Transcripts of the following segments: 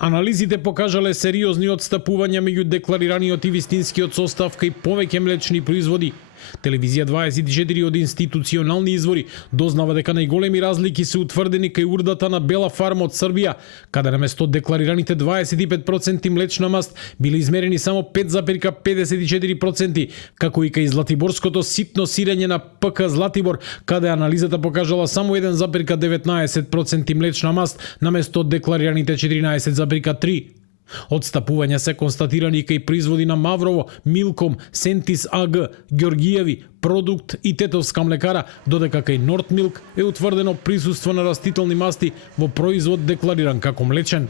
Анализите покажале сериозни отстапувања меѓу декларираниот и вистинскиот состав кај повеќе млечни производи. Телевизија 24 од институционални извори дознава дека најголеми разлики се утврдени кај урдата на Бела фарма од Србија, каде наместо декларираните 25% млечна маст биле измерени само 5,54%, како и кај Златиборското ситно сирење на ПК Златибор, каде анализата покажала само 1,19% млечна маст наместо декларираните 14,3%. Отстапувања се констатирани кај производи на Маврово, Милком, Сентис АГ, Ѓоргијеви, Продукт и Тетовска млекара, додека кај Нортмилк е утврдено присуство на растителни масти во производ деклариран како млечен.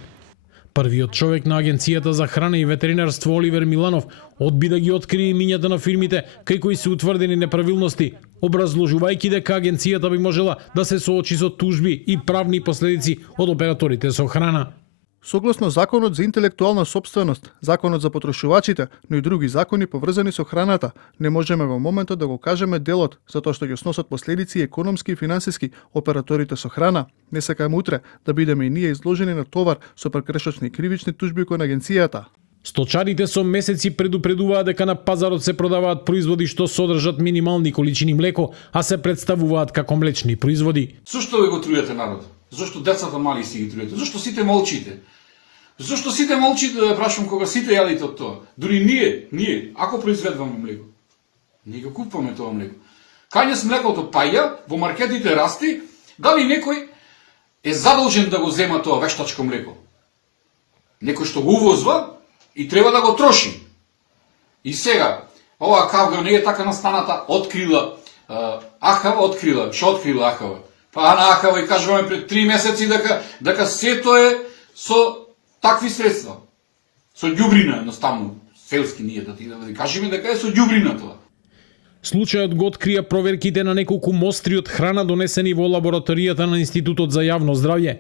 Првиот човек на Агенцијата за храна и ветеринарство Оливер Миланов одби да ги открие имињата на фирмите кај кои се утврдени неправилности, образложувајќи дека агенцијата би можела да се соочи со тужби и правни последици од операторите со храна. Согласно Законот за интелектуална сопственост, Законот за потрошувачите, но и други закони поврзани со храната, не можеме во моментот да го кажеме делот, затоа што ќе сносат последици економски и финансиски операторите со храна. Не сакаме утре да бидеме и ние изложени на товар со прекршочни и кривични тужби кон агенцијата. Сточарите со месеци предупредуваат дека на пазарот се продаваат производи што содржат минимални количини млеко, а се представуваат како млечни производи. Зошто го трујате народ? Зошто децата мали си ги трујате? Зошто сите молчите? Зошто сите молчите, да прашам, кога сите јадите од тоа? Дури ние, ако произведуваме млеко, ние го купуваме тоа млеко. Кај млекото паја, во маркетите расти, дали некој е задолжен да го зема тоа вештачко млеко? Некој што го увозва и треба да го троши. И сега, оваа кавга не е така настаната, открила, Ахава открила, што открила Ахава? Па на Ахава и кажуваме пред 3 месеци дека сето е со такви средства. Со ѓубрина, едноставно, селски ние да кажеме дека е со ѓубрина тоа. Случајот го открија проверките на неколку мостри од храна донесени во лабораторијата на Институтот за јавно здравје.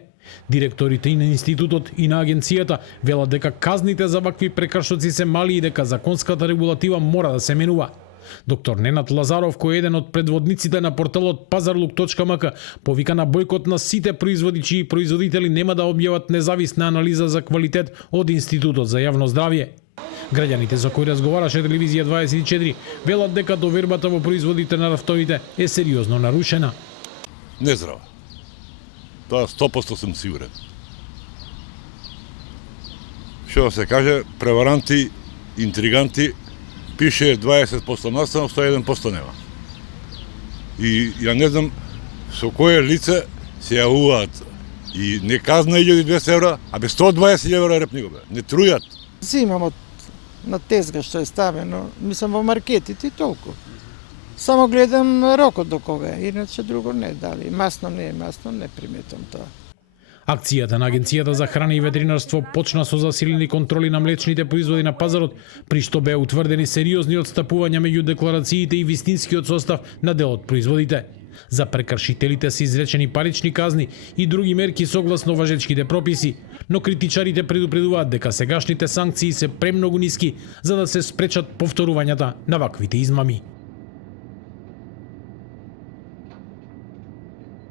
Директорите и на институтот и на агенцијата велат дека казните за вакви прекршоци се мали и дека законската регулатива мора да се менува. Доктор Ненад Лазаров, кој е еден од предводниците на порталот Pazarluk.mk, повика на бојкот на сите производи чии производители нема да објават независна анализа за квалитет од Институтот за јавно здравје. Граѓаните за кои разговараше Телевизија 24 велат дека довербата во производите на рафтовите е сериозно нарушена. Нездрава. Тоа 100% сум сигурен. Што се каже, преваранти, интриганти, пише 20% настано, 101% нема. И ја не знам со кое лице се јавуваат и не казна 1200 евра, а без 120 евра репни го бе. Не трујат. Зимам на тезга што е ставено, мислам во маркетите и толку. Само гледам рокот до кога е, иначе друго не, дали масно не е масно, не приметам тоа. Акцијата на Агенцијата за храна и ветеринарство почна со засилени контроли на млечните производи на пазарот, при што беа утврдени сериозни отстапувања меѓу декларациите и вистинскиот состав на дел од производите. За прекршителите се изречени парични казни и други мерки согласно важечките прописи, но критичарите предупредуваат дека сегашните санкции се премногу ниски за да се спречат повторувањата на ваквите измами.